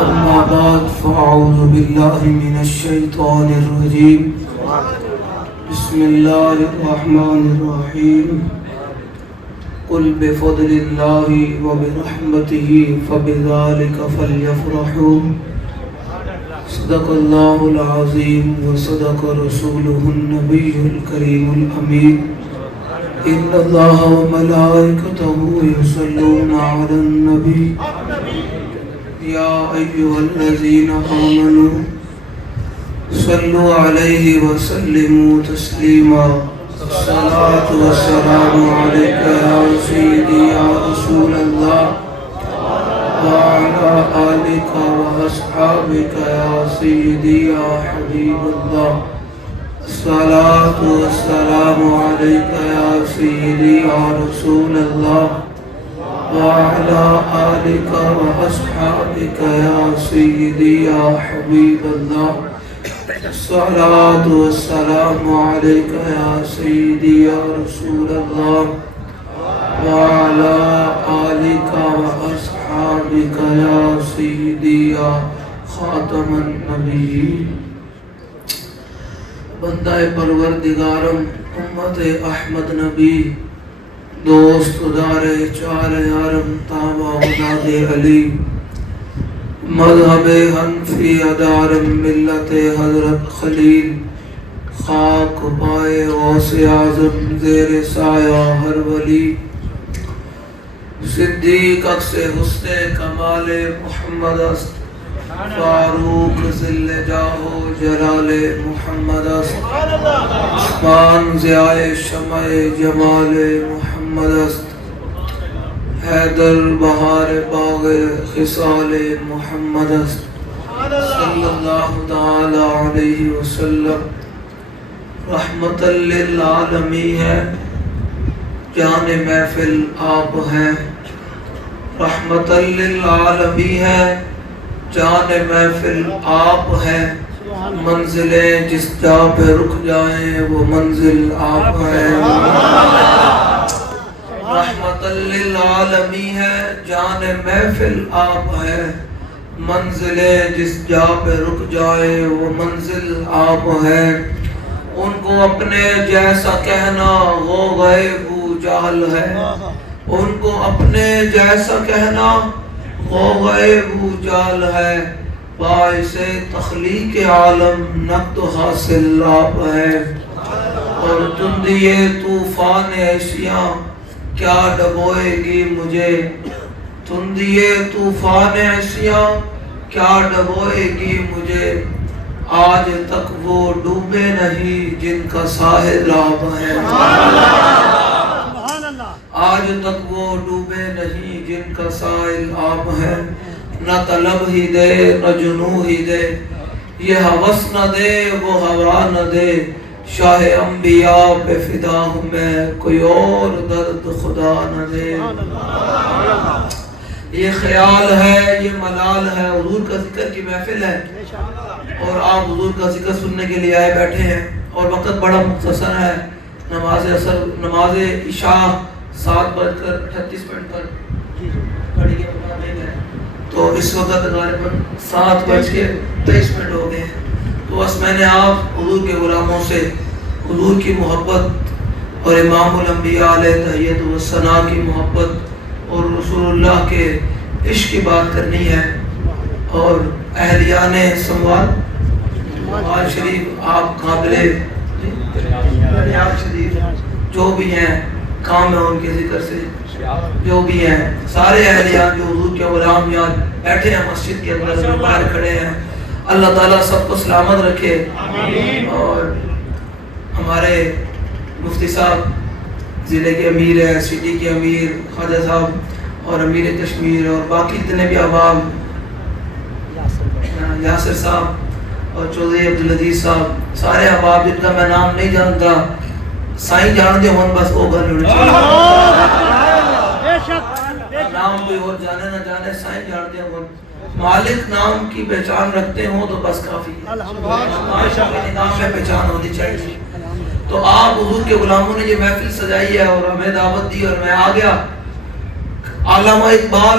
أما بعد فأعوذ بالله من الشيطان الرجيم بسم الله الرحمن الرحيم قل بفضل الله وبرحمته فبذلك فليفرحوا صدق الله العظيم وصدق رسوله النبي الكريم الأمين إن الله وملائكته يصلون على النبي يا أيها الذين آمنوا صلوا عليه وسلموا تسليما الصلاة والسلام عليك يا سيدي يا رسول الله وعلى آلك وأصحابك يا سيدي يا حبيب الله الصلاة والسلام عليك يا سيدي يا رسول الله وعلى آلك وأصحابك يا سيدي يا حبيب الله الصلاة والسلام عليك يا سيدي يا رسول الله وعلى آلك وأصحابك يا سيدي يا خاتم النبيين بندہ پروردگارم امت احمد نبی دوست دار چار یارم تابع اولاد علی مذہب حنفی ادارم ملت حضرت خلیل خاک پائے غوث اعظم زیر سایہ ہر ولی صدیق اکس حسن کمال محمد است فاروق ذل جاہ جلال محمد است عثمان ضیاء شمع جمال محمد است حیدر بہار باغ خصال محمد است صلی اللہ تعالی علیہ وسلم رحمت للعالمین ہے جان محفل آپ ہیں رحمت للعالمین ہے جان محفل آپ ہیں منزلیں جس جا پہ رک جائیں وہ منزل آپ ہیں رحمت للعالمین ہے جان محفل آپ ہیں منزلیں جس جا پہ رک جائیں وہ منزل آپ ہیں ان کو اپنے جیسا کہنا وہ غیب جہل ہے ان کو اپنے جیسا کہنا وہ غیب جال ہے باعث تخلیق عالم نقد حاصل آپ ہے اور تندیے طوفان ایشیاں کیا ڈبوئے گی مجھے تندیے طوفان ایشیاں کیا ڈبوئے گی مجھے آج تک وہ ڈوبے نہیں جن کا ساحل آپ ہے آج تک وہ ڈوبے نہیں جن کا سائل آپ ہے نہ طلب ہی دے نہ جنو ہی دے یہ ہوس نہ دے وہ ہوا نہ دے شاہ انبیاء پہ فدا ہوں میں کوئی اور درد خدا نہ دے یہ خیال ہے یہ ملال ہے حضور کا ذکر کی محفل ہے اور آپ حضور کا ذکر سننے کے لیے آئے بیٹھے ہیں اور وقت بڑا مختصر ہے نماز عصر نماز عشاء 7:38 پر گھڑی کے مطابق ہے تو اس وقت غالباً 7:23 ہو گئے ہیں تو بس میں نے آپ حضور کے غلاموں سے حضور کی محبت اور امام الانبیاء علیہ تحیت و ثنا کی محبت اور رسول اللہ کے عشق کی بات کرنی ہے اور اہلیان سموال شریف آپ قابل شریف جو بھی ہیں کام ہے ان کے ذکر سے جو بھی ہیں سارے اہلیان جو حضور کے غلام یہاں بیٹھے ہیں مسجد کے اندر جو باہر کھڑے ہیں اللہ تعالیٰ سب کو سلامت رکھے اور ہمارے مفتی صاحب ضلع کے امیر ہیں سٹی کے امیر خواجہ صاحب اور امیر کشمیر اور باقی جتنے بھی احباب یاسر صاحب اور چودھری عبدالعزیز صاحب سارے احباب جن کا میں نام نہیں جانتا سائیں جان دے ہون بس وہ گھر ہونے چاہیے نام کوئی اور جانے نہ جانے سائیں جان دے ہون مالک نام کی پہچان رکھتے ہوں تو بس کافی ہے نام میں پہچان ہونی چاہیے تو آپ حضور کے غلاموں نے یہ محفل سجائی ہے اور ہمیں دعوت دی اور میں آ گیا علامہ اقبال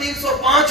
305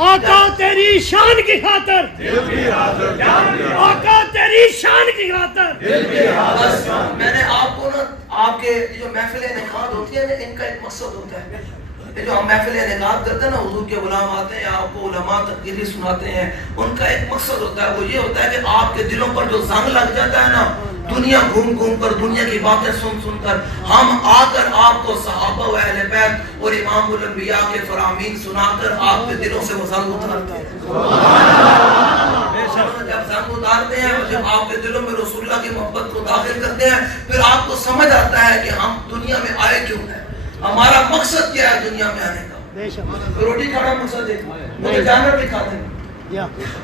آقا تیری شان کی خاطر، آقا تیری شان کی خاطر، بس میں نے آپ کو نا آپ کے جو محفل انعقاد ہوتی ہے نا ان کا ایک مقصد ہوتا ہے. یہ جو ہم محفل انعقاد کرتے ہیں نا حضور کے غلام آتے ہیں آپ کو علماء تقریری سناتے ہیں ان کا ایک مقصد ہوتا ہے وہ یہ ہوتا ہے کہ آپ کے دلوں پر جو زنگ لگ جاتا ہے نا دنیا گھوم گھوم کر دنیا کی باتیں سن سن کر ہم آ کر آپ کو صحابہ و اہل بیت اور امام الانبیاء کے فرامین سنا کر آپ کے دلوں سے وہ زنگ اتارتے ہیں. جب زنگ اتارتے ہیں اور جب آپ کے دلوں میں رسول اللہ کی محبت کو داخل کرتے ہیں پھر آپ کو سمجھ آتا ہے کہ ہم دنیا میں آئے کیوں ہیں, ہمارا مقصد کیا ہے دنیا میں آنے کا. روٹی کھانا مقصد ہے, مجھے جانور بھی کھاتے ہیں,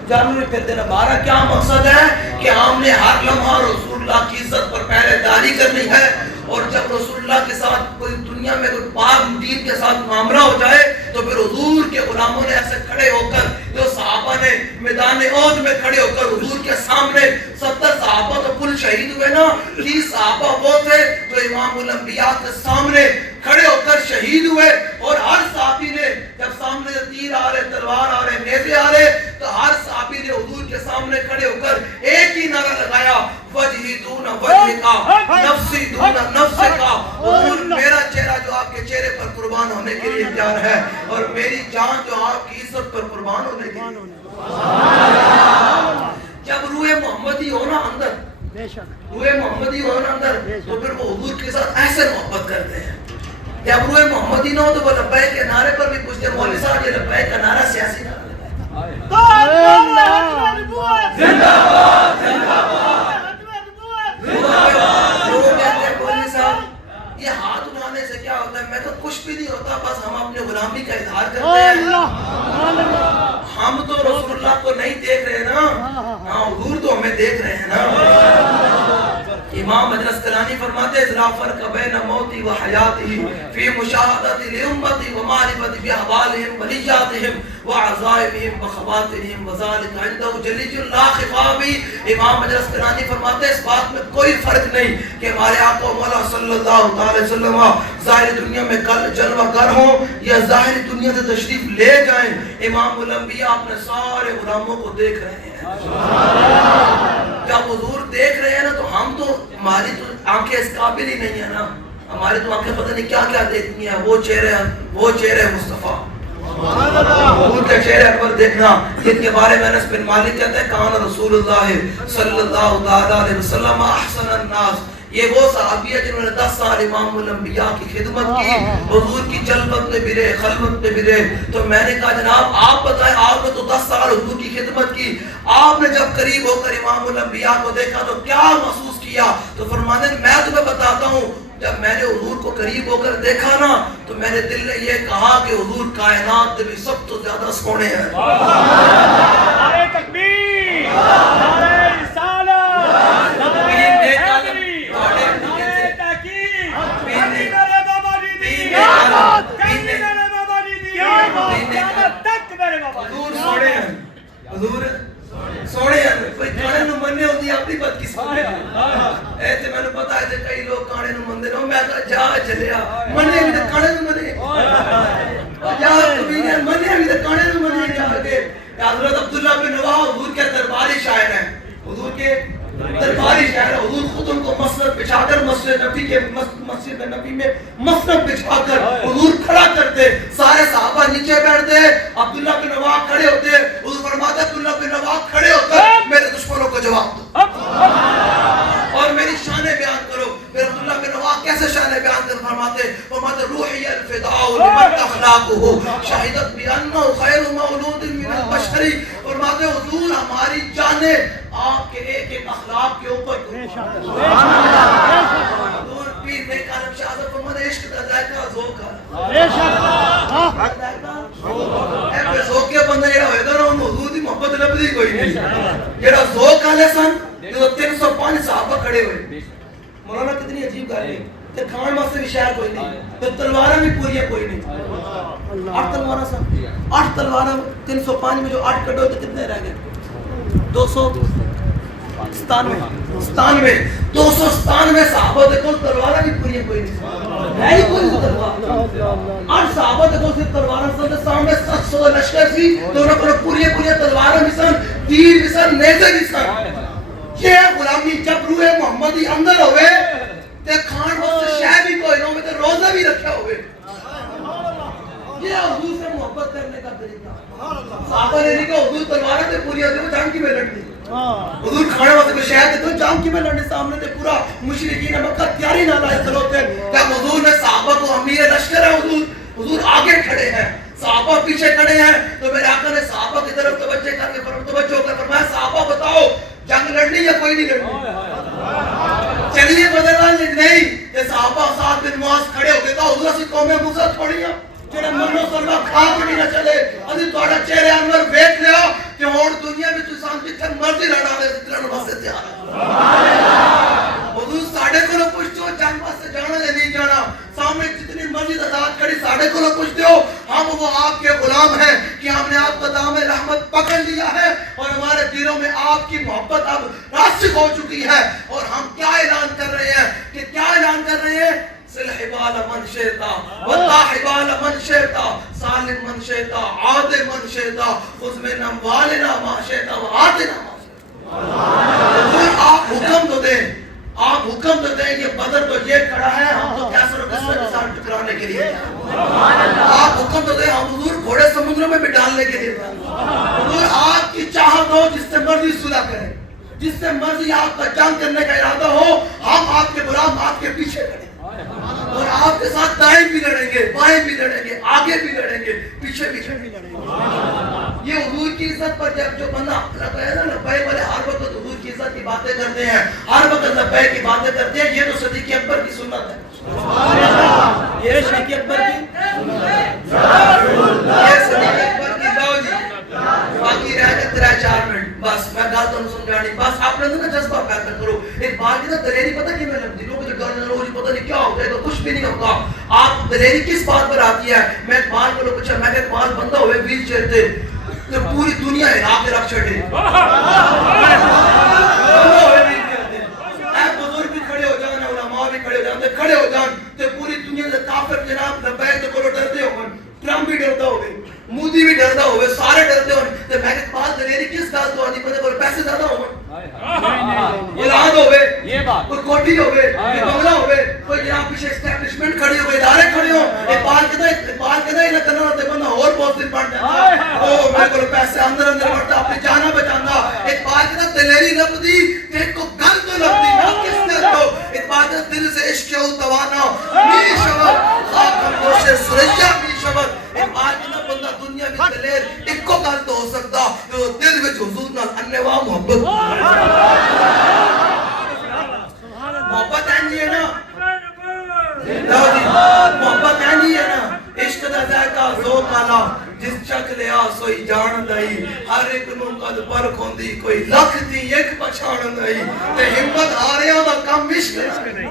جانور بھی پھرتے ہیں. ہمارا کیا مقصد ہے کہ ہم نے ہر لمحہ رسول اللہ کی عزت پر پہلے داری کرنی ہے, اور جب رسول اللہ کے ساتھ کوئی دنیا میں کوئی پاک دین کے ساتھ معاملہ ہو جائے تو پھر حضور کے غلاموں نے ایسے کھڑے ہو کر جو صحابہ نے میدان احد میں کھڑے ہو کر حضور کے سامنے 70 صحابہ تو کل شہید ہوئے نا, 30 صحابہ وہ تھے جو امام الانبیاء کے سامنے کھڑے ہو کر شہید ہوئے. اور ہر صحابی نے جب سامنے سے تیر آ رہے, تلوار آ رہے, نیزے آ رہے تو ہر صحابی نے حضور کے سامنے کھڑے ہو کر ایک ہی نعرہ لگایا وجہی دون وجہ کا نفسی دون نفس کا. حضور میرا چہرہ جو آپ کے چہرے پر قربان ہونے کے لیے تیار ہے اور میری جان جو آپ کی عزت پر قربان ہونے کے لیے. جب روح محمدی ہونا اندر, روح محمدی ہونا اندر تو پھر وہ حضور کے ساتھ ایسے محبت کرتے ہیں. جب روح محمدی نہ ہو تو وہ لبیک کے نعرے پر بھی پوچھتے ہیں مولوی صاحب یہ لبیک کا نعرہ سیاسی نعرہ یہ ہاتھ اٹھانے سے کیا ہوتا ہے, میں تو کچھ بھی نہیں ہوتا, بس ہم اپنے غلامی کا اظہار کرتے ہیں. ہم تو رسول اللہ کو نہیں دیکھ رہے نا, ہاں حضور تو ہمیں دیکھ رہے ہیں نا. امام حضرت کرانی فرماتے ہیں لا فرق بین موتی و حیاتی فی مشاہدت لامتی و معرفت باحوالہم ولیاتہم وعزائبہم وخواترہم وذالک عنده جلیج لا خفابی. امام حضرت کرانی فرماتے ہیں اس بات میں کوئی فرق نہیں کہ ہمارے آقا مولا صلی اللہ علیہ وسلم ظاہر دنیا میں کل جلوہ گر ہوں یا ظاہر دنیا سے تشریف لے جائیں, امام الانبیاء اپنے سارے غلاموں کو دیکھ رہے ہیں. جب حضور دیکھ رہے ہیں نا تو ہم تو ہماری تو آنکھیں اس قابل ہی نہیں ہے نا, ہماری تو آنکھیں پتہ نہیں کیا کیا دیکھتی ہیں. وہ چہرے مصطفیٰ حضور کے چہرے پر دیکھنا جن کے بارے میں انس بن مالک کہتے ہیں کان رسول اللہ صلی اللہ علیہ وسلم احسن الناس. یہ وہ صحابی ہے جنہوں نے 10 سال امام الانبیاء کی خدمت کی, حضور کی جلوت میں بھی رہے, خلوت میں بھی رہے. تو میں نے کہا جناب آپ بتائیں آپ نے تو 10 سال حضور کی خدمت کی, آپ نے جب قریب ہو کر امام الانبیاء کو دیکھا تو کیا محسوس کیا؟ تو فرماتے ہیں میں تمہیں بتاتا ہوں جب میں نے حضور کو قریب ہو کر دیکھا نا تو میرے دل نے یہ کہا کہ حضور کائنات میں سب تو زیادہ سونے ہیں. نعرہ تکبیر, نعرہ رسالت, نعرہ حیدری, نعرہ تحقیق, نعرہ بابا جی دی, نعرہ بابا جی دی, قیامت تک میرے بابا. حضور سونے ہیں, حضور سونے ہیں. کوئی کھانے نو مننے ہوتی ہے اپنی بات کی سونے ایسے میں نے پتا ہے کئی لوگ کھانے نو مندے نو, میں کہا جا چلیا مننے بھی تو کھانے نو منے, جا کبھی نہیں مننے بھی تو کھانے نو منے. جا کے حضرت عبداللہ بن رواحہ حضور کے درباری شاعر ہیں, حضور کے درباری شاعر ہیں. حضور خود ان کو مسند بچھا کر مسجد نبی میں مسند بچھا کر حضور کھڑا کرتے, سارے صحابہ نیچے بیٹھتے, عبداللہ بن رواحہ کھڑے ہوتے. حضور فرماتے عبداللہ بن رواحہ کھڑے ہو کر میرے دشمنوں کو جواب دو اور میری شانیں بیان کرو. پھر عبداللہ بن رواحہ کیسے شانیں بیان کر فرماتے روحی الفداء لمن اخلاقه شہدت بانه خیر مولود من البشر. فرماتے حضور ہماری جانیں آپ کے ایک ایک اخلاق کے اوپر حضور پیر نیک عالم شاہ صاحب فرماتے عشق دا ذائقہ ذوق ہے ذوق کے بندے جڑا ہوئے گا نا انہوں حضور دی محبت لبدی کوئی نہیں. جڑا ذوق والے سن جو 305 صحابہ کھڑے ہوئے, مولانا کتنی عجیب گل ہے, تے کھان واسطے بھی شہر کوئی نہیں, تے تلواراں بھی پوری کوئی نہیں. 8 تلواراں سن, 8 تلواراں 305 میں جو 8 کٹو تے کتنے رہ گئے؟ 297 صحابہ دے کول تلواراں بھی پوری کوئی نہیں. نہیں کوئی تلوار اور صحابہ دیکھو صرف تلوار سن سامنے 700 لشکر سی تو انہوں کو پوری تلوار مسن تیر مسن نیزے مسن یہ ہے غلامی جب روح محمدی اندر ہوئے تے کھان واسطے شے بھی کوئی نہ ہوئے تے روزہ بھی رکھا ہوئے یہ حضور سے محبت کرنے کا طریقہ صحابہ نے کہا حضور تلوار تے پوری ہوتے جان کی میں لڑنی حضور کھانے واسطے کوئی شے تے تو جان کی میں لڑنے سامنے تے پورا مشرکین مکہ تیاری نہ لائے کھڑوتے کہ حضور نے صحابہ کو امیر لشکر ہے حضور آگے کھڑے ہیں صحابہ پیچھے کھڑے ہیں تو میرے آقا نے صحابہ کی طرف توجہ کر فرمایا صحابہ بتاؤ جنگ لڑنی یا کوئی نہیں لڑنی چلیے بدران نہیں یہ صحابہ ساتھ بن معاذ کھڑے ہو گئے تو حضور سے قوم موسیٰ تھوڑی ہیں جڑا منو سلمہ کھا کے نہ چلے اسی تھوڑا چہرے انور ویکھ لیا کہ ہن دنیا وچ انسان جتھے مرضی لڑا لے اتنا واسطے تیار ہے حضور ساڈے کولو پوچھو جنگ واسطے جانا یا نہیں جانا سامنے جتنی مرضی تعداد کھڑی ساڈے کولو پوچھ دیو ہم وہ آپ کے غلام ہیں کہ ہم نے آپ کا دام رحمت پکڑ لیا ہے اور ہمارے دلوں میں آپ کی محبت اب راسخ ہو چکی ہے اور ہم کیا اعلان کر رہے ہیں کہ کیا اعلان کر رہے ہیں صلح حبال من شئتا وطا حبال من شئتا سالم من شئتا عادل من شئتا خذ من اموالنا ما شئتا وآتنا ما شئتا آپ حکم تو دیں آپ حکم تو دیں یہ بدر تو یہ کھڑا ہے ہم تو کیسر و کسر کے ساتھ ٹکرانے کے لیے آپ حکم تو دیں ہم حضور گھوڑے سمندروں میں بھی ڈالنے کے لیے حضور آپ کی چاہت ہو جس سے مرضی صلح کریں جس سے مرضی آپ کا جنگ کرنے کا ارادہ ہو ہم آپ کے غلام آپ کے پیچھے کھڑے اور آپ کے ساتھ دائیں بھی لڑیں گے بائیں بھی لڑیں گے آگے بھی لڑیں گے پیچھے بھی لڑیں گے یہ حضور کی عزت پر جب جو بندہ لگتا ہے نا لبیک والے ہر وقت حضور کی عزت کی باتیں کرتے ہیں ہر وقت لبیک کی باتیں کرتے ہیں یہ تو صدیق اکبر کی سنت ہے یہ صدیق اکبر کی یہ صدیق اکبر کی دو جی باقی رہ گئے 3-4 منٹ بس میں گال تو سمجھانی بس آپ نے نا جذبہ پیدا کرو ایک بات کی نا دلیری پتہ کیوں میں لگتی لوگ جو گانے لوگ پتہ نہیں کیا ہوتا ہے تو کچھ بھی نہیں ہوتا آپ دلیری کس بات پر آتی ہے میں اقبال کو لوگ پوچھا میں کہ اقبال بندہ ہوئے ویل چیئر تھے تو پوری دنیا عراق کے رکھ چھڑے اے بزرگ بھی کھڑے ہو جانا علماء بھی کھڑے ہو جانے کھڑے ہو جان تو پوری دنیا سے کافر جناب لبیک کو ڈرتے ہو ٹرمپ بھی ڈرتا ہوئے مودی بھی ڈرتا ہوئے سارے ڈرتے ہوئے تو میں کہ بات دلیری کس گال تو آنی پڑے بولے پیسے زیادہ ہوئے اولاد ہوئے کوئی کوٹھی ہوئے کوئی بنگلہ ہوئے کوئی جناب پیچھے اسٹیبلشمنٹ کھڑی ہوئے ادارے کھڑے ہو ایک بار کہتا ہی نہ کرنا ہوتے بندہ اور بہت دن پڑھ جاتا او میں کو پیسے اندر بڑھتا اپنی جانا بچانا ایک بار کہتا دلیری رب دی کہ ایک کو گل تو لگ دی نہ کس نے تو ایک بار کہتا دل سے عشق ہو توانا می شبت خاک ہم گوش سریا می شبت ایک بار کہتا بندہ دنیا میں دلیر ایک کو گل تو ہو سکتا جو دل میں حضور نال انواع محبت محبت ہے نا محبت ہے نا عشق دا ذائقہ ذوق والا جس چک لیا سوئی جان دائی ہر ایک نو قد پر کھوندی کوئی لکھ دی ایک پچھان دائی تے ہمت آ رہے ہو دا کم عشق نہیں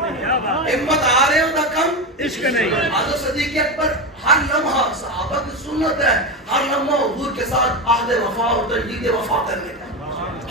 ہمت آ رہے ہو دا کم عشق نہیں حضرت صدیق اکبر ہر لمحہ صحابہ کی سنت ہے ہر لمحہ حضور کے ساتھ عہد وفا اور تجدید وفا کرنے کا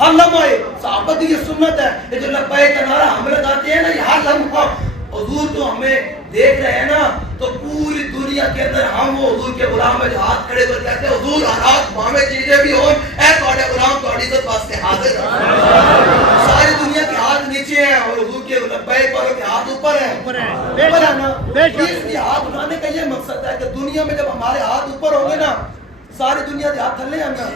ہر لمحہ صحابہ کی یہ سنت ہے یہ جو لبیک کا نعرہ ہمیں لگاتے ہیں نا یہ ہر لمحہ حضور تو ہمیں دیکھ رہے ہیں نا تو پوری دنیا کے اندر ہم وہ حضور کے غلام میں جو ہاتھ کھڑے کر کہتے ہیں حضور حالات باہمیں چیزیں بھی ہوں اے توڑے غلام توڑی عزت واسطے حاضر ہیں ساری دنیا کے ہاتھ نیچے ہیں اور حضور کے لبیک والوں کے ہاتھ اوپر ہیں اوپر ہے نا اس لیے ہاتھ اٹھانے کا یہ مقصد ہے کہ دنیا میں جب ہمارے ہاتھ اوپر ہوں گے نا ساری دنیا کے ہاتھ تھلے ہیں نا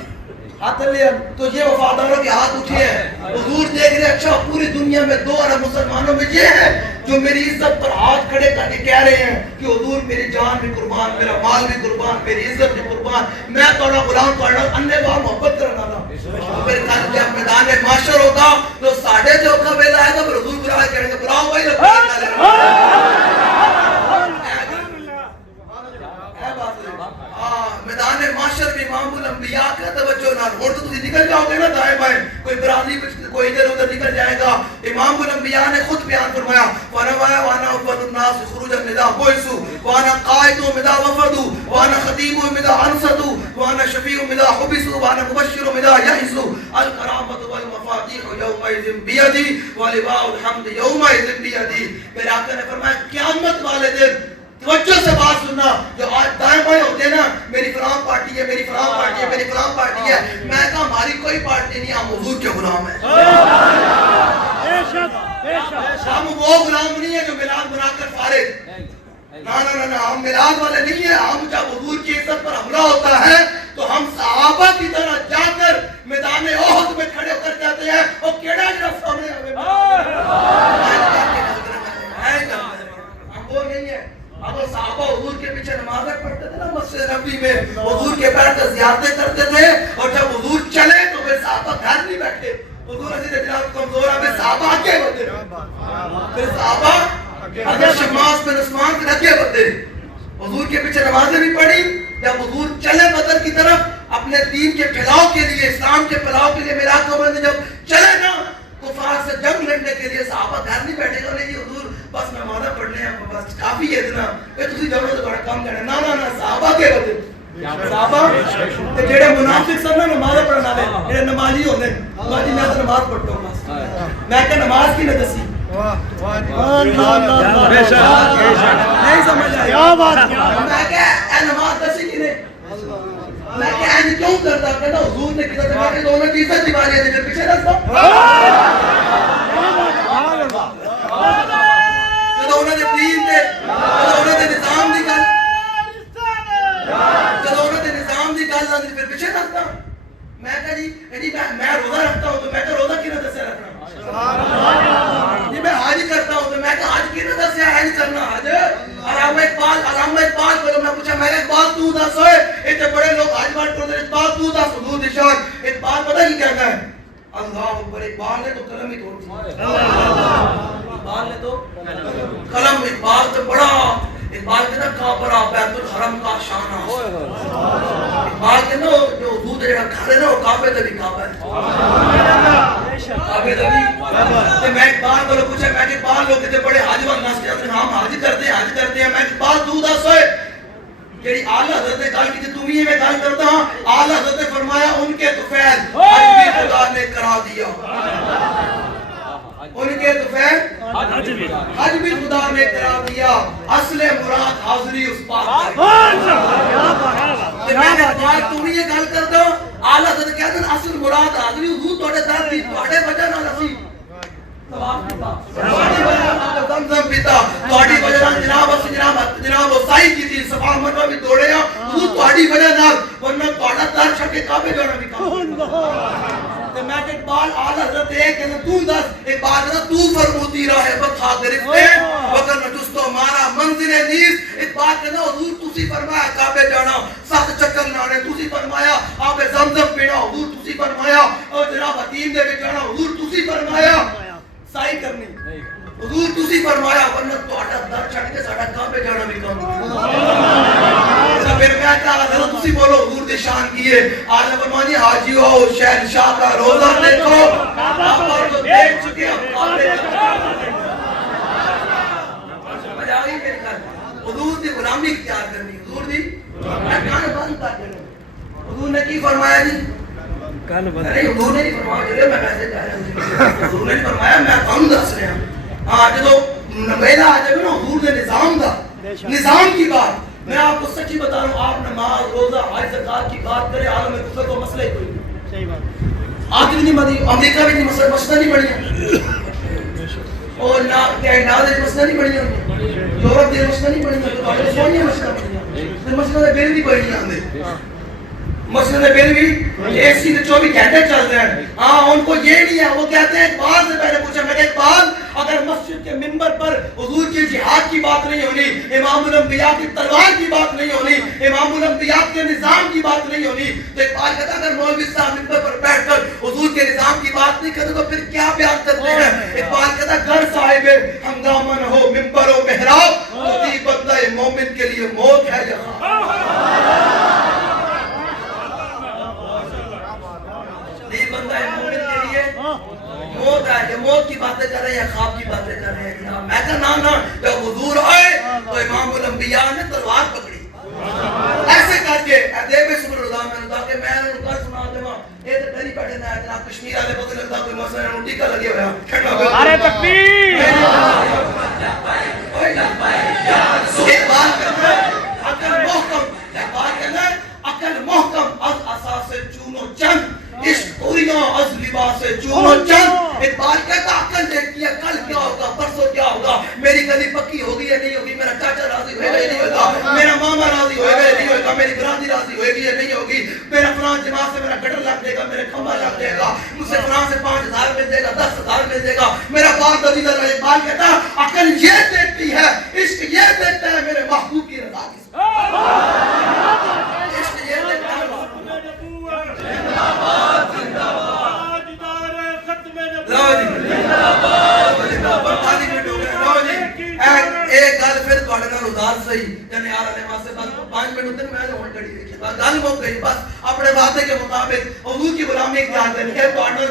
ہاتھ لے تو یہ وفاداروں کے ہاتھ اٹھے ہیں حضور دیکھ رہے اچھا پوری دنیا میں 2 ارب مسلمانوں میں یہ ہے جو میری عزت پر ہاتھ کھڑے کر کے کہہ رہے ہیں کہ حضور میری جان بھی قربان میرا مال بھی قربان میری عزت بھی قربان میں توڑا غلام توڑا اننے بار محبت کرنا نا پھر کل جب میدان معاشر ہوگا تو ساڑھے جو کا ویلا ہے گا پھر حضور برا کہیں گے براؤ بھائی میدان معاشر بھی امام الانبیاء کا توجہ نہ اور تو تسی نکل جاؤ گے نا دائیں بائیں کوئی برادری کوئی ادھر ادھر نکل جائے گا امام الانبیاء نے خود بیان فرمایا فرمایا وانا افضل الناس خروجا مدا بوئسو وانا قائد مدا وفدو وانا خطیب مدا انصتو وانا شفیع مدا حبسو وانا مبشر مدا یحسو الکرامت والمفاتیح یومئذ بیدی ولواء الحمد یومئذ بیدی میرے آقا نے فرمایا قیامت والے دن توجہ سے بات سننا. جو آج دائیں بائیں ہوتے ہیں نا, میری فلاں پارٹی ہے, میری فلاں پارٹی ہے, میری فلاں پارٹی ہے, میں کہا ہماری کوئی پارٹی نہیں, ہم حضور کے غلام ہیں. ہم وہ غلام نہیں ہیں جو میلاد بنا کر فارغ. نہ ہم میلاد والے نہیں ہیں. ہم جب حضور کی عزت پر حملہ ہوتا ہے تو ہم صحابہ کی طرح جا کر میدان احد میں کھڑے ہو کر کہتے ہیں وہ کیڑا جا سامنے ہمیں ہم وہ نہیں ہیں. اب وہ صحابہ حضور کے پیچھے نمازیں پڑھتے تھے نا مسجد نبوی میں, حضور کے بیٹھ کر زیارتیں کرتے تھے, اور جب حضور چلے تو پھر صحابہ گھر نہیں بیٹھتے. حضور عزیز جناب کمزور ہے, پھر صحابہ آگے بڑھتے, پھر صحابہ اگر شماس بن عثمان پھر آگے بڑھتے. حضور کے پیچھے نمازیں بھی پڑھی. جب حضور چلے بدر کی طرف اپنے دین کے پھیلاؤ کے لیے, اسلام کے پھیلاؤ کے لیے, میلاد کو میں جب چلے نا کفار سے جنگ لڑنے کے لیے, صحابہ گھر نہیں بیٹھے گا, نہیں حضور بس نمازیں پڑھنے ہیں, بس کافی ہے اتنا, پھر تسی جاؤ تو بڑا کام کرنا. نہ صحابہ کے بدل صحابہ تے جڑے منافق سن نا نماز پڑھن والے, جڑے نمازی ہوندے, اللہ جی میں تو نماز پڑھتا ہوں بس, میں کہ نماز کی نہ دسی. نہیں سمجھ آیا کیا بات, میں کہ اے نماز دسی کی نے, میں کہ ایسے کیوں کرتا, کہتا حضور نے کیا تھا کہ دونوں چیزیں دیوالیاں دے پیچھے رکھتا. جدو انہوں نے دین دے, جدو انہوں نے نظام دی گل, جدو انہوں نے نظام دی گل آندی پھر پیچھے رکھتا. میں کہا جی میں روزہ رکھتا ہوں تو میں کہا روزہ کی نہ دسیا رکھنا. جی میں حج کرتا ہوں تو میں کہا حج کی نہ دسیا حج کرنا. حج علامہ اقبال کو میں پوچھا, میں نے اقبال تو دس ہوئے اتنے بڑے لوگ حج بات کرتے ہیں, اقبال تو دس حضور دی شان. اقبال پتہ نہیں کہتا ہے, اللہ اکبر, اقبال نے تو قلم ہی توڑ دیا. اقبال نے تو قلم, اقبال تو بڑا, اقبال کے نا کعبہ بیت الحرم کا شان ہے. اقبال کے نا جو حضور جڑا گھر ہے نا وہ کعبے تے بھی کعبہ ہے, کعبے تے بھی. تے میں اقبال کو پوچھا, میں کہ اقبال لوگ تے بڑے حج وال ناچتے ہیں, ہم حج کرتے ہیں. میں اقبال تو دس ہوئے جڑی اعلی حضرت نے گل کی, تم ہی میں گل کرتا ہوں. اعلی حضرت نے فرمایا ان کے طفیل حج بھی خدا نے کرا دیا, ان کے طفیل حج بھی خدا نے کرا دیا, اصل مراد حاضری اس پاک میں اقبال تم ہی یہ گل کرتا ہوں. اعلی حضرت کہتے ہیں اصل مراد حاضری حضور تواڈے در دی, تواڈے وجہ نال اسی زمزم پیتا, تواڈی وجہ نال جناب اسی جناب وسائی کیتی, صفا مروا بھی دوڑے ہاں حضور تواڈی وجہ نال, ورنہ تواڈا در چھڈ کے کعبے جانا بھی کام. تے میں کہ اقبال اعلی حضرت ہے کہ تو دس, اقبال نے تو فرموتی راہ بتا گرفتے وگر نہ جس تو ہمارا منزل نیز. اقبال نے حضور تسی فرمایا کعبے جانا, سات چکر لانے تسی فرمایا, آب زمزم پینا حضور تسی فرمایا, اور جناب حتیم دے وچ جانا حضور تسی فرمایا, سائی کرنی حضور تسی فرمایا, ورنہ تہاڈا در چھڈ کے ساڈا کعبے جانا بھی کام. پھر میں کہا حضرت تسی بولو حضور دی شان کی ہے. آج فرمانی حاجیو شہنشاہ کا روزہ دیکھو, کعبہ تو دیکھ چکے ہم کعبے. سمجھ آ گئی میری گل. حضور دی غلامی اختیار کرنی, حضور دی کان بند کر دینا. حضور نے کی فرمایا جی, نہیں حضور نے نہیں فرمایا, چلے میں کیسے جا رہا ہوں, حضور نے فرمایا میں کام دس رہا ہوں. ہاں جدو نویلا آ جائے نا حضور نے نظام دا, نظام کی بات میں آپ کو سچی بتا رہا ہوں, آپ نماز روزہ حج زکات کی بات کرے, عالم کفر کو مسئلہ ہی کوئی نہیں. صحیح بات. آج بھی نہیں, امریکہ بھی نہیں مسئلہ نہیں بڑھیا, اور نہ کینیڈا دے مسئلہ نہیں بڑھیا, یورپ دے مسئلہ نہیں بڑھیا, کیلیفورنیا مسئلہ بڑھیا, مسئلہ دے بل بھی کوئی نہیں آندے, مسجد میں بل بھی اے سی 24 گھنٹے چل رہے ہیں. ہاں ان کو یہ نہیں ہے, وہ کہتے ہیں اقبال سے پہلے پوچھا, میں کہ اقبال اگر مسجد کے منبر پر حضور کی جہاد کی بات نہیں ہونی, امام الانبیاء کی تلوار کی بات نہیں ہونی, امام الانبیاء کے نظام کی بات نہیں ہونی, تو اقبال کہتا اگر مولوی صاحب منبر پر بیٹھ کر حضور کے نظام کی بات نہیں کرتے تو پھر کیا بیان کرتے ہیں. اقبال کہتا گھر صاحب ہنگامہ نہ ہو منبر و محراب, تو دی بندہ مومن کے لیے موت ہے یہاں. بندہ مومن کے لیے موت ہے. موت کی باتیں کر رہے ہیں, خواب کی باتیں کر رہے ہیں. میں کہا نا جب حضور آئے تو امام الانبیاء نے تلوار پکڑی ایسے کر کے ادیب سبحان اللہ میں نے کہ میں نے کہا سنا دے یہ تو ڈری بیٹھے نہ جناب کشمیر والے پتہ لگتا کوئی مسئلہ ہے ٹیکا لگے ہوا. نعرہ تکبیر, ایک بات عقل دیکھتی ہے کل کیا ہوگا پرسوں کیا ہوگا میری گلی پکی ہوگی یا نہیں ہوگی میرا چاچا راضی ہوئے گا یا نہیں ہوگا میرا ماما راضی ہوئے گا یا نہیں ہوگا میری برادری راضی ہوئے گی یا نہیں ہوگی میرا فلان جماعت سے میرا گٹر لگ جائے گا میرے کھمبا لگ جائے گا مجھ سے فلان سے 5,000 مل جائے گا 10,000 مل جائے گا میرا باپ دادی اقبال کہتا عقل یہ دیکھتی ہے عشق یہ دیکھتا ہے میرے محبوب کی رضا کی عشق یہ دیکھتا ہے ایک گل پھر تواڈے نال ادار سہی جنے یار علیہ واسطے بس 5 منٹ تک میں ہون کڑی دیکھی بس گل مک گئی بس اپنے وعدے کے مطابق حضور کی غلامی اختیار کرنی ہے تواڈے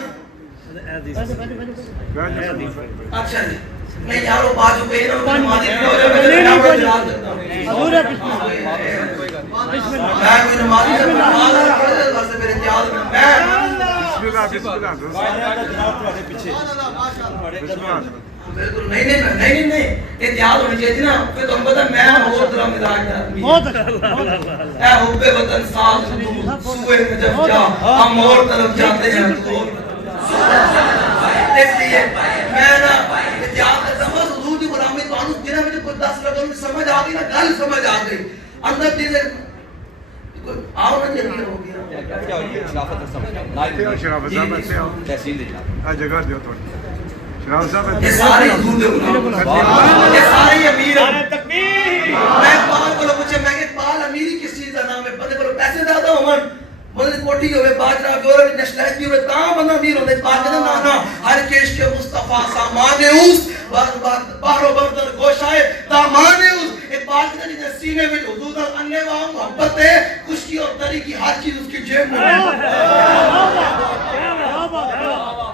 اچھا جی نہیں یار وہ بات جو کہی نا نمازی نہیں ہو جائے میں نماز جلال کرتا ہوں میں کوئی نمازی سے نماز پڑھ رہا واسطے میرے خیال میں بسم اللہ جناب تواڈے پیچھے بالکل نہیں احتیاط ہونی چاہیے نا پھر تم پتہ میں اور طرح مزاج آدمی بہت اے حب وطن ساز تو سوئے نجف جا ہم اور طرف جاتے ہیں تو اس لیے میں نا احتیاط کرتا ہوں حضور کی غلامی تو جنہیں مجھے کوئی 10 لفظوں میں سمجھ آ گئی نا گل سمجھ آ گئی اندر چیزیں آؤ نا جلدی ہو گیا کیا ہوئی شرافت سمجھ شرافت صاحب تحصیل دی جگہ دیو تھوڑی یہ سارے حضور دے غلام یہ سارے امیر ہیں تکبیر میں اقبال کو پوچھے میں کہ اقبال امیری کس چیز کا نام ہے بندے کو پیسے زیادہ ہون بندے کوٹھی ہوئے باجرا گورے نیشنلائٹ ہوئے تاں بندہ امیر ہوتا ہے اقبال کہتا نا نا ہر کیش کے مصطفیٰ سامان اوس باہر و بردر گوشائے دامان اوس اقبال کہتا جیسے سینے میں حضور دا اننے وہاں محبت ہے خشکی اور تری کی ہر چیز اس کی جیب میں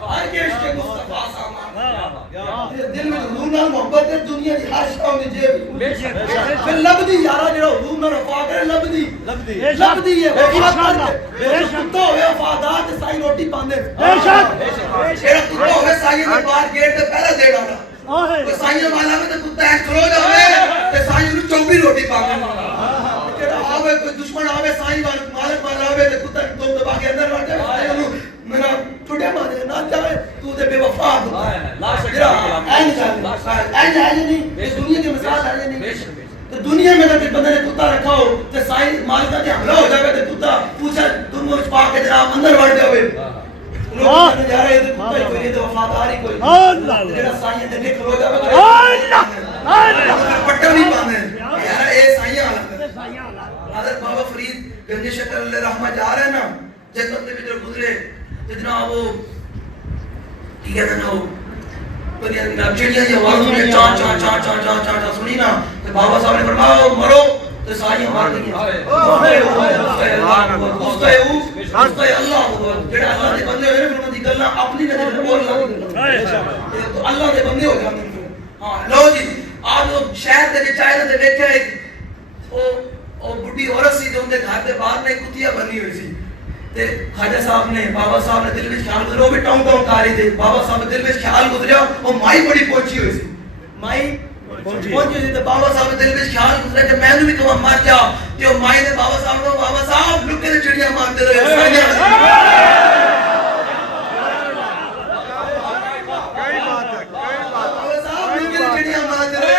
ہر کیش کے مصطفیٰ سامان دل میں حضور نال محبت ہے دنیا دی ہر شاہ میں جیب پھر لبدی یارا جڑا حضور نال وفا کرے لبدی ہے وفا کرے کتا ہوئے وفادار تے سائی روٹی پاندے جڑا کتا ہوئے سائی دے باہر گیٹ تے پہلا دے ڈالا کوئی سائی والا میں تے کتا ہے کھلو جاوے تے سائی نوں چوبی روٹی پاندے جڑا آوے کوئی دشمن آوے سائی والا مالک والا آوے تے کتا دو دبا کے اندر وڑ جائے سائی نوں میرا چھوٹے مانے نہ جائے تو تے بے وفا ہوتا ہے لا شک نہیں اس دنیا کی مثال ہے نہیں تو دنیا میں اگر بندے نے کتا رکھا ہو تو سائی مالکہ تے حملہ ہو جائے تے کتا پوچھا تم مجھ پا کے جناب اندر وڑ جاوے لوگ کہنے جا رہے تے کتا ہی کوئی نہیں تو وفاداری کوئی نہیں جڑا سائیں تے نکل ہو جاوے اللہ پٹا نہیں پاندے یار اے سائیں والا حضرت بابا فرید گنج شکر اللہ رحمہ جا رہے ہیں نا جنت میں جو گزرے جتنا وہ کی کہتے ہیں وہ چڑیاں کی آواز سنی چاں چاں چاں چاں چاں چاں چاں سنی نا تو بابا صاحب نے فرمایا مرو تو ساری مار گئی اللہ جڑا اللہ دے بندے ہوئے انہاں دی گلاں اپنی نظر بول تو اللہ دے بندے ہو جاندے ہاں لو جی آج شہر دے وچ آئے تے ویکھیا ایک او بڈھی عورت سی تے اون دے گھر دے باہر نے کتیا بنی ہوئی سی تے خواجہ صاحب نے بابا صاحب نے دل وچ خیال گزریا بھی ٹاؤں ٹاؤں کاری تے بابا صاحب دل وچ خیال گزریا او مائی بڑی پہنچی ہوئی سی مائی پہنچی ہوئی تے بابا صاحب دل وچ خیال گزریا کہ میں بھی کہاں مر جا تے او مائی نے بابا صاحب کو بابا صاحب لکے تے چڑیاں مارتے رہے کئی بات ہے بابا صاحب لکے تے چڑیاں مارتے رہے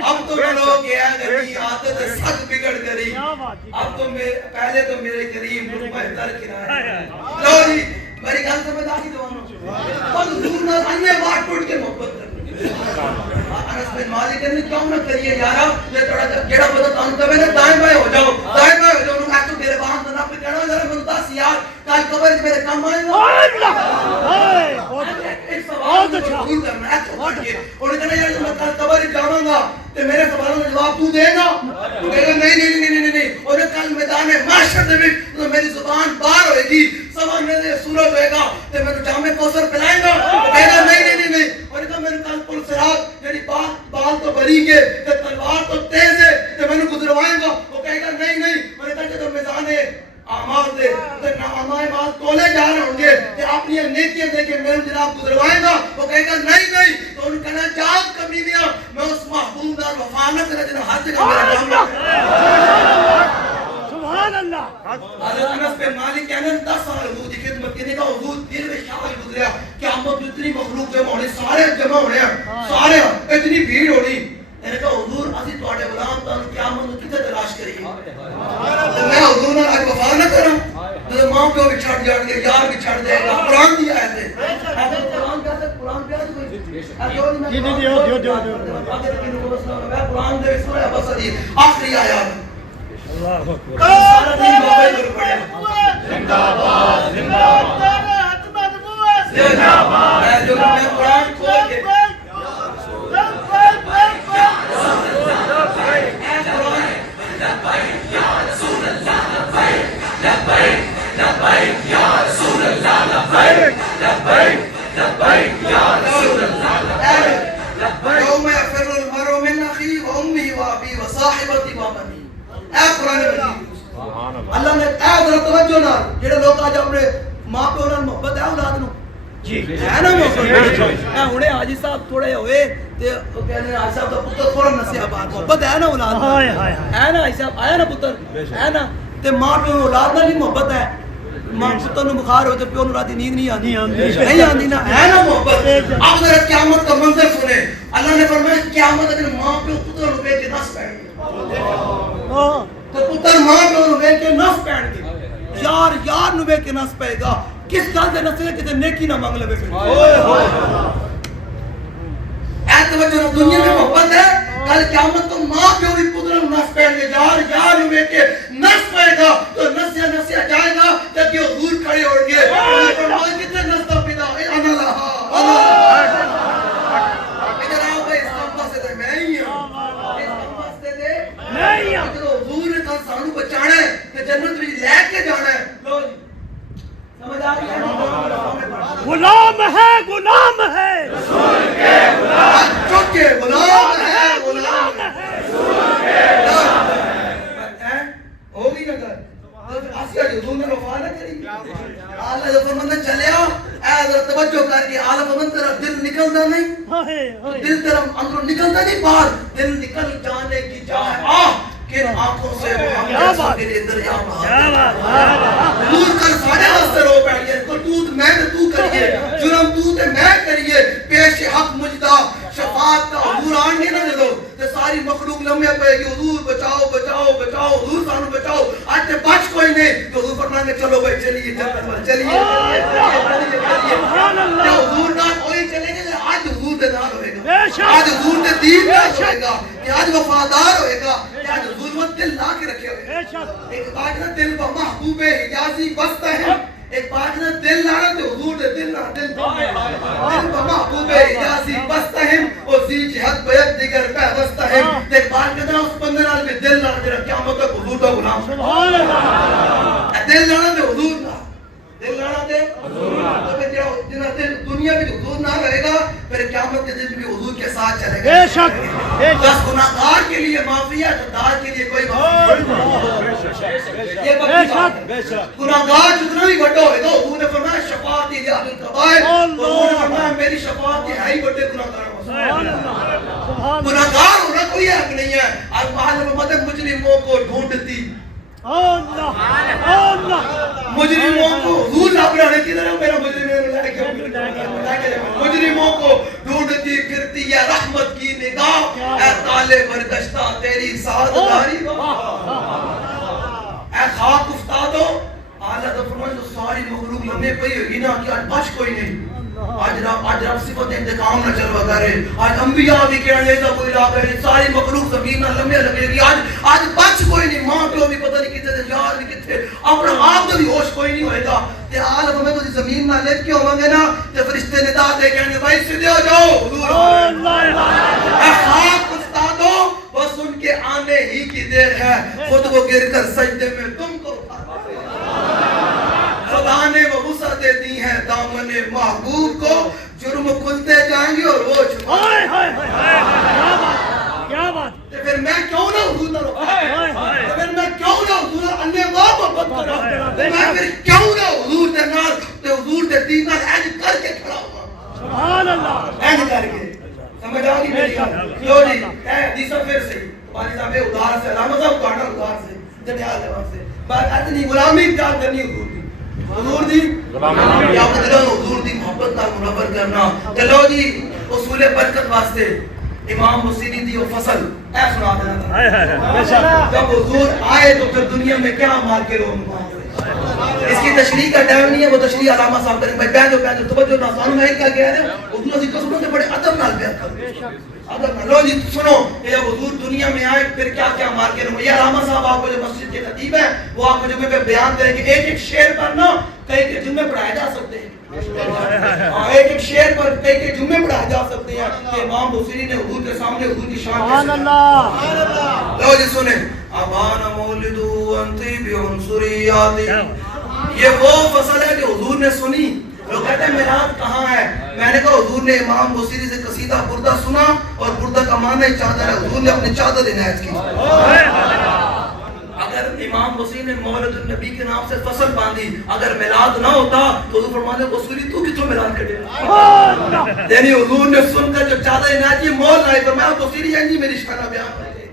اب تو لوگ گیا گئی عادت سخت بگڑ گئی اب تو پہلے تو میرے قریب بہتر کرائے لو جی میری گل سمجھ آ گئی دوانوں اور حضور نال اننے واٹ ٹوٹ کے محبت کرنی انس بن مالک نے کیوں نہ کریے یارا یہ تھوڑا جڑا بندہ تانوں کہے نا دائیں بائیں ہو جاؤ دائیں بائیں ہو جاؤ انہوں ایکٹو میرے باہم تو نہ پہ کہنا ذرا من 10 یار کل قبر میرے کام آئے گا بہت اچھا حضور کرنا ایکٹو پڑھ کے انہوں نے کہنا یار میں کل قبر جاؤں گا تے میرے سوالوں کا جواب تو دے گا تو کہے گا نہیں اور کل میدان محشر دے وچ تو میری زبان باہر ہوئے گی سوا میرے سورج ہوئے گا تے میں جام کوثر پلائیں گا تو کہے گا نہیں اور کہا میرے کل پل صراط یعنی بال تو بری کے تے تلوار تو تیز ہے تے میں نے گزروائیں گا وہ کہے گا نہیں اور کہا جب میدان اعمال دے تے اعمال تولے جا رہے ہوں گے کہ اپنی نیکیاں دے کے میرے جناب گزروائیں گا وہ کہے گا نہیں تو انہوں کہنا جاگ کمینیاں میں اس محبوب نال وفا نہ کرے جنہاں ہر جگہ میرا کام حضرت انس بن مالک کہنے 10 سال حضور کی خدمت کی کا حضور دل میں شامل گزریا قیامت جتنی مخلوق جمع ہونے سارے جمع ہونے ہیں سارے اتنی بھیڑ ہونی میں نے کہا حضور اسی تواڈے غلام تانوں قیامت نوں کتے تلاش کریے تو میں حضور نال اج وفا نہ کراں تو ماں پیو بھی چھڑ جان گے یار بھی چھڑ جائے گا قرآن دی آیت ہے قرآن کہتا ہے قرآن پہ کوئی قرآن دے سورہ بقرہ دی آخری آیات اللہ اکبر سارا دن موبائل پر پڑھے زندہ باد زندہ باد زندہ باد میں قرآن کھول کے يوم يفر المرء من أخيه وأمه وأبيه وصاحبته وبنيه اے قرآن مجید اللہ نے اے ذرا توجہ نہ جڑے لوگ اج اپنے ماں پیو نال محبت ہے اولاد نو جی ہے نا محبت اے ہنے حاجی صاحب تھوڑے ہوئے تے او کہنے حاجی صاحب دا پتر فورن نسیا بات محبت ہے نا اولاد ہائے ہائے ہے نا حاجی صاحب آیا نا پتر ہے نا تے ماں پیو اولاد نال محبت ہے ماں پتر نو بخار ہو تے پیو نو رات نیند نہیں آندی نہیں آندی نا ہے نا محبت اب ذرا قیامت کا منظر سنیں اللہ نے فرمایا قیامت دن ماں پیو پتر نو ویکھ کے نس پین گے تو پتر ماں پیو نو ویکھ کے نس پین گے یار یار نو ویکھ کے نس پے گا کس گل دے نسے کہ نیکی نہ مانگ لے اے توجہ دنیا میں محبت ہے کل قیامت تو ماں پیو بھی پتر نو نس پین گے یار یار نو ویکھ کے نس پے گا تو نسیا نسیا جائے گا جب کہ حضور کھڑے ہو گے فرمایا کتنے نستا پیدا اے انا لہا ادھر آؤ بھائی اس کام سے تے میں ہی ہوں اس کام سے تے میں ہی ہوں جو حضور نے کل سانو بچانا ہے تے جنت وچ لے کے جانا ہے لو جی سمجھ آ گئی غلام ہے رسول کے غلام چوکے غلام ہے غلام ہے رسول کے غلام ہوگی نہ کر آسیہ جو حضور نے وفا نہ کری اللہ جو فرماتا چلیا اے حضرت توجہ کر کے عالم من تیرا دل نکلتا نہیں دل تیرا اندروں نکلتا نہیں باہر دل نکل جانے کی چاہ کن آنکھوں سے محمد کے لیے دریا حضور کل ساڑے واسطے رو بیٹھ گئے کرتوت میں نے تو کریے جرم تو تے میں کریے پیش حق مجدہ شفاعت کا حضور آن گے نہ دو تے ساری مخلوق لمحے پہ کہ حضور بچاؤ بچاؤ بچاؤ حضور سانو بچاؤ آج تے بچ کوئی نہیں تو حضور فرمائیں گے چلو بھائی چلیے جنت میں چلیے حضور نہ کوئی چلے گا آج حضور دے نال ہوئے گا آج حضور دے دین نال ہوئے گا کہ آج وفادار ہوئے گا کہ آج حضور مت دل لا کے رکھے ہوئے ایک بات نہ دل با محبوب حجازی بستا ہے ایک بات نہ دل لانا تو حضور دے دل نہ دل با محبوب حجازی بستا ہے وہ سی جہد بیت دیگر پہ بستا ہے ایک بات کہتا اس بندے نال میں دل لانا تیرا قیامت تک حضور دا غلام سبحان اللہ دل لانا تے حضور دا دل لانا تے حضور دا تو پھر جنہ دنیا میں حضور نہ رہے گا پھر قیامت کے دن بھی حضور کے ساتھ چلے گا بے شک بس گناہگار کے لیے معافی ہے دار کے لیے کوئی معافی نہیں بے شک گناہگار جتنا بھی بڑا ہوئے گا حضور نے فرمایا شفاعت الی اہل الکبائر حضور نے فرمایا میری شفاعت ہے ہی بڑے گناہگار گناہگار ہونا کوئی حق نہیں ہے اور محمد مجرموں کو ڈھونڈتی مجرموں کو حضور لب رہے کی طرح میرا مجرموں کو ڈھونڈتی پھرتی ہے رحمت کی نگاہ اے طالب برگشتہ تیری سعادتاری اے خاک افتادو اعلیٰ تو فرمائے جو ساری مخلوق لمحے پئی ہوگی نا کہ آج بچ کوئی نہیں آج رب صفت انتقام نہ چلوا کرے آج انبیاء بھی کہنے ایسا کوئی لا کرے ساری مخلوق زمین نہ لمحے لگے گی آج بچ کوئی نہیں ماں پیو بھی پتہ نہیں کتے یار بھی کتے اپنا آپ تو بھی ہوش کوئی نہیں ہوئے گا تے عالم ہمیں تو زمین نہ لے کے ہوں گے نا تے فرشتے ندا دے کہنے بھائی سیدھے ہو جاؤ اے خاک استادو بس ان کے آنے ہی کی دیر ہے خود وہ گر کر سجدے میں تم کو خدا نے وہ وسعت دی ہے دامن محبوب کو جرم کھلتے جائیں گے اور وہ کیا بات پھر میں کیوں نہ حضور نہ روکا پھر میں کیوں نہ حضور انہیں واہ محبت کرا میں پھر کیوں نہ حضور دے نال تے حضور دے دین نال ایج کر کے کھڑا ہوا سبحان اللہ ایج کر کے سمجھ آ گئی میری بات لو جی اے حدیث پھر سے والی صاحب ادار سے علامہ صاحب کاٹا ادار سے جڑیال جواب سے بات نہیں غلامی اختیار کرنی حضور دی یا مطلب حضور دی محبت کا منور کرنا. چلو جی اصول برکت واسطے امام حسینی دی وہ فصل اے سنا دینا. جب حضور آئے تو پھر دنیا میں کیا مار کے لوگ اس کی تشریح کا ٹائم نہیں ہے, وہ تشریح علامہ صاحب کریں. بھائی بیان دو توجہ نہ سانو میں کیا کہہ رہے ہیں حضور ذکر سنو تے بڑے ادب نال بیان کرو. ادب لو جی سنو کہ جب حضور دنیا میں آئے پھر کیا کیا مار کے لوگ. یہ علامہ صاحب آپ کو جو مسجد کے خطیب ہیں وہ آپ کو جمعے پہ بیان کریں کہ ایک ایک شعر پر نا کئی کے جمعے پڑھائے جا سکتے ہیں. ایک ایک شعر پر کئی کے جمعے پڑھائے جا سکتے ہیں کہ امام حسینی نے حضور کے سامنے حضور کی شان سبحان اللہ. لو جی سنیں ابان مولدو انتی بعنصریاتی, یہ وہ فصل ہے جو حضور نے سنی. لوگ کہتے ہیں میلاد کہاں ہے؟ میں نے کہا حضور نے امام بصیری سے قصیدہ بردہ سنا اور بردہ کا معنی چادر ہے. حضور نے اپنی چادر عنایت کی. اگر امام بصیری نے مولد النبی کے نام سے فصل باندھی, اگر میلاد نہ ہوتا تو حضور فرماتے بصیری تو کتوں میلاد کرے. یعنی حضور نے سن کر جو چادر عنایت کی مول نہ فرمایا بصیری ہیں جی میری شانہ بیان کرے.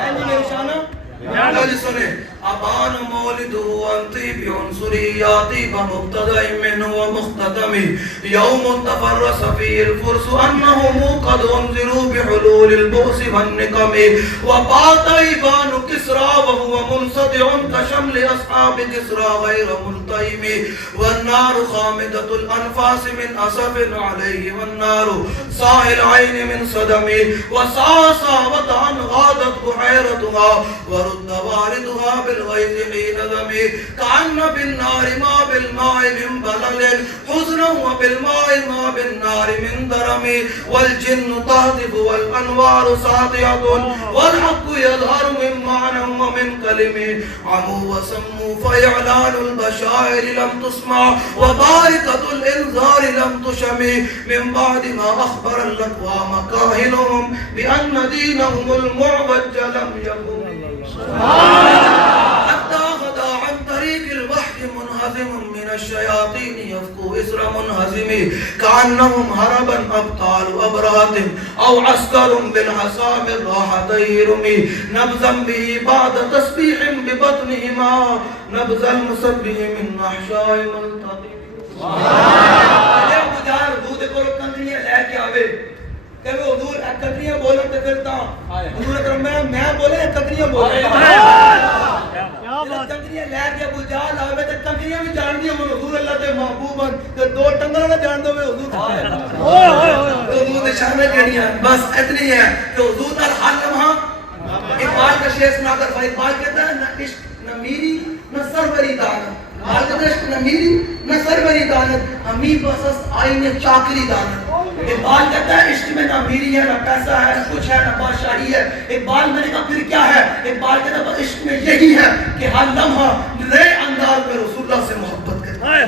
ہیں جی میری شانہ بیان سنیں ابان مولدو انتی بعنصریاتی بمقتدع من ومختتم یوم تفرس فی الفرس انہم قد انذروا بحلول البؤس والنقم وبات ایبان کسرا وهو منصدع كشمل اصحاب کسرا غیر ملتئم والنار خامدة الانفاس من اسف علیہ والنار ساہ العین من صدم وساسا وطعن غادت بحیرتها ورد واردها بالغيث حين ذمي كأن بالنار ما بالماء من بلل حزنا وبالماء ما بالنار من درم والجن تهتف والأنوار ساطعة والحق يظهر من معنى ومن كلم عموا وسموا فإعلان البشائر لم تسمع وباركة الإنذار لم تشم من بعد ما أخبر الأقوام كاهنهم بأن دينهم المعوج لم يكن حتى غدا عن طريق الوحي منهزم من الشياطين يفكو إسر منهزم كأنهم هربا أبطال أبرهة أو عسكر بالحسام الراحتي رمي نبذا به بعد تسبيح ببطنهما نبذ المسبح من أحشاء ملتقم. ابو جار دودھ کو کنکریاں لے کے آوے کہ وہ حضور کنکریاں بولن تے پھرتا حضور اکرم میں بولے کنکریاں بولے کیا بات. کنکریاں لے کے ابو جال آوے تے کنکریاں بھی جان دی من حضور اللہ تے محبوب تے دو ٹنگراں نہ جان دو حضور اوئے اوئے اوئے حضور دے شان کیڑیاں بس اتنی ہے کہ حضور دا حال لمحہ اقبال کا شعر سنا کر اقبال کہتا ہے نہ عشق نہ میری نہ سربری دانت عشق نہ میری نہ سربری دانت ہمیں بسس آئین چاکری دانت. اقبال کہتا ہے عشق میں نہ میری ہے نہ پیسہ ہے نہ کچھ ہے نہ بادشاہی ہے. اقبال میں نے کہا پھر کیا ہے؟ اقبال کہتا ہے عشق میں یہی ہے کہ ہر لمحہ نئے انداز میں رسول اللہ سے محبت کرتا ہے.